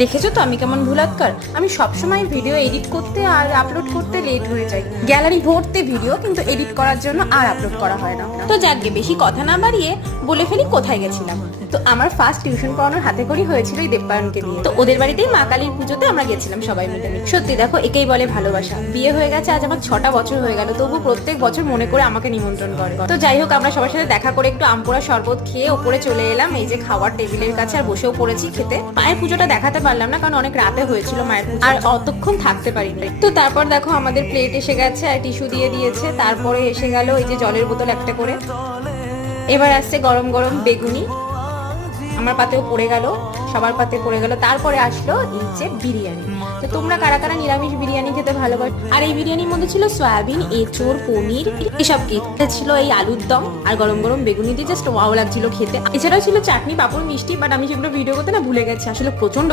দেখেছো তো আমি কেমন ভুলাক্কার। আমি সবসময় ভিডিও এডিট করতে আর আপলোড করতে লেট হয়ে যাই। গ্যালারি ভর্তি ভিডিও, কিন্তু এডিট করার জন্য আর আপলোড করা হয় না। তো যাকগে, বেশি কথা না বাড়িয়ে বলে ফেলি কোথায় গেছিলাম। তো আমার ফার্স্ট টিউশন পড়ানোর হাতে করি হয়েছিল এই দেবপায়নকে নিয়ে। তো ওদের বাড়িতেই মা কালীর পুজোতে আমরা গেছিলাম সবাই মিলে। সত্যি দেখো, একেই বলে ভালোবাসা। বিয়ে হয়ে গেছে আজ আমার 6টা বছর হয়ে গেল, তবু প্রত্যেক বছর মনে করে আমাকে নিমন্ত্রণ করে। তো যাই হোক, আমরা সবার সাথে দেখা করে একটু আমপোড়া শরবত খেয়ে ওপরে চলে এলাম এই যে খাওয়ার টেবিলের কাছে, আর বসেও পড়েছি খেতে। মায়ের পুজোটা দেখাতে পারলাম না, কারণ অনেক রাতে হয়েছিল মায়ের পুজো, আর অতক্ষণ থাকতে পারিনি। তো তারপর দেখো আমাদের প্লেট এসে গেছে আর টিস্যু দিয়ে দিয়েছে। তারপরে এসে গেল এই যে জলের বোতল একটা করে। এবার আসছে গরম গরম বেগুনি, আমার পাতেও পড়ে গেল, সবার পাতে পড়ে গেল। তারপরে আসলো এই যে বিরিয়ানি। তো তোমরা কারা কারা নিরামিষ বিরিয়ানি খেতে ভালোবাসো? আর এই বিরিয়ানির মধ্যে ছিল সয়াবিন, এঁচোড়, পনির, এসব কি ছিল, এই আলুর দম আর গরম গরম বেগুনি দিয়ে জাস্ট ওয়াও লাগছিল খেতে। এছাড়াও ছিল চাটনি, পাঁপড়, মিষ্টি, বাট আমি সেগুলো ভিডিও করতে না ভুলে গেছি। আসলে প্রচন্ড